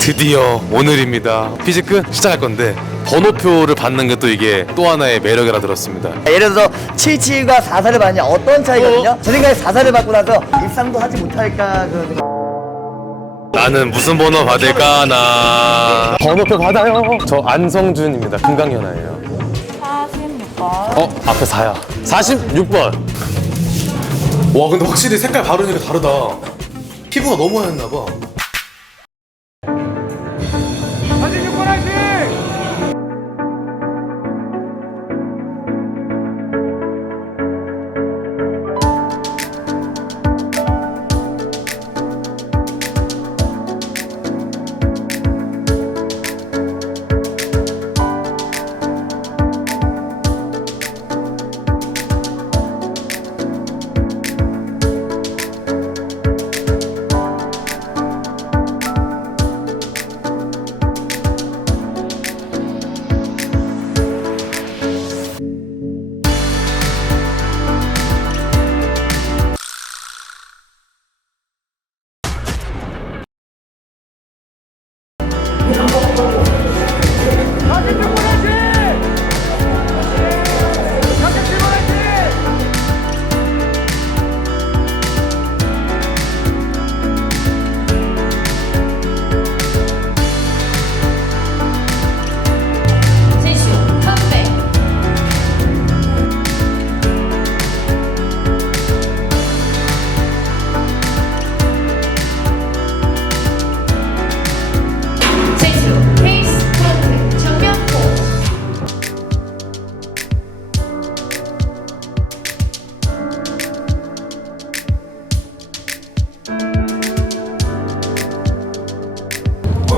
드디어 오늘입니다. 피지크 시작할 건데 번호표를 받는 게또 이게 또 하나의 매력이라 들었습니다. 예를 들어서 77과 44를 받냐 어떤 차이거든요? 제 생각에 44를 받고 나서 입상도 하지 못할까 그런 생각. 나는 무슨 번호 받을까 나 번호표 받아요. 저 안성준입니다. 금강연아예요. 46번. 어 앞에 4야. 46번. 와 근데 확실히 색깔 바르니까 다르다. 피부가 너무 하였나 봐.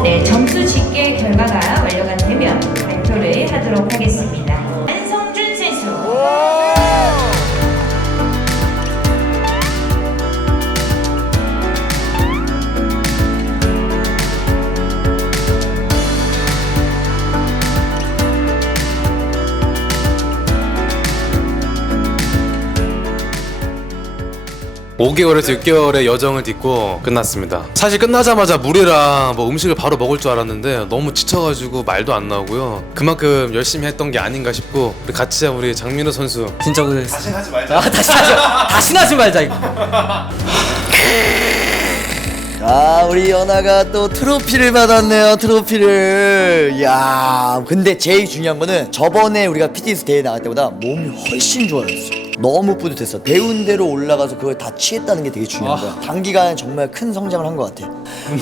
네, 점수 집계 결과가 완료가 되면 발표를 하도록 하겠습니다. 5개월에서 6개월의 여정을 딛고 끝났습니다. 사실 끝나자마자 물이랑 뭐 음식을 바로 먹을 줄 알았는데 너무 지쳐가지고 말도 안 나오고요. 그만큼 열심히 했던 게 아닌가 싶고 우리 같이 한 우리 장민호 선수 진짜 그 다시 하지 말자. 아, 다시 하자. 다시 하지 말자 이거. 아 우리 연아가 또 트로피를 받았네요 트로피를 야 근데 제일 중요한 거는 저번에 우리가 피티스 대회 나갈 때보다 몸이 훨씬 좋아졌어 너무 뿌듯했어. 배운 대로 올라가서 그걸 다 취했다는 게 되게 중요한 거야. 단기간에 정말 큰 성장을 한 것 같아.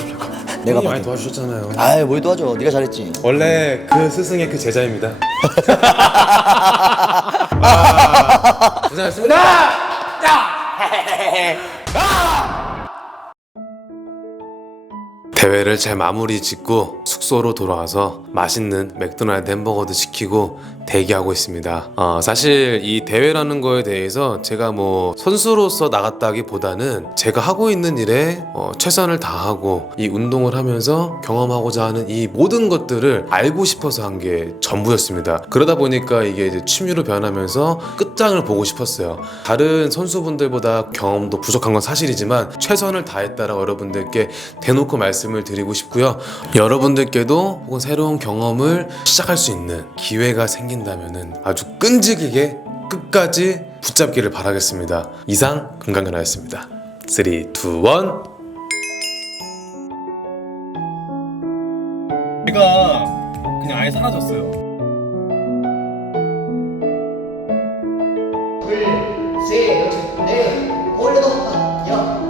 내가 많이 봐도. 도와주셨잖아요. 아이 뭘 도와줘. 네가 잘했지. 원래 그 스승의 그 제자입니다. 아, 고생하셨습니다. 대회를 잘 마무리 짓고 숙소로 돌아와서 맛있는 맥도날드 햄버거도 시키고 대기하고 있습니다. 어, 사실 이 대회라는 거에 대해서 제가 뭐 선수로서 나갔다기보다는 제가 하고 있는 일에 어, 최선을 다하고 이 운동을 하면서 경험하고자 하는 이 모든 것들을 알고 싶어서 한 게 전부였습니다. 그러다 보니까 이게 이제 취미로 변하면서 끝장을 보고 싶었어요. 다른 선수분들보다 경험도 부족한 건 사실이지만 최선을 다했다라고 여러분들께 대놓고 말씀을 드리고 싶고요. 여러분들 께도 혹은 새로운 경험을 시작할 수 있는 기회가 생긴다면은 아주 끈질기게 끝까지 붙잡기를 바라겠습니다. 이상 금강근하였습니다. 3, 2, 1 제가 그냥 아예 사라졌어요. 둘셋넷 올려도 야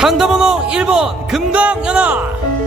상담번호 1번 금강연아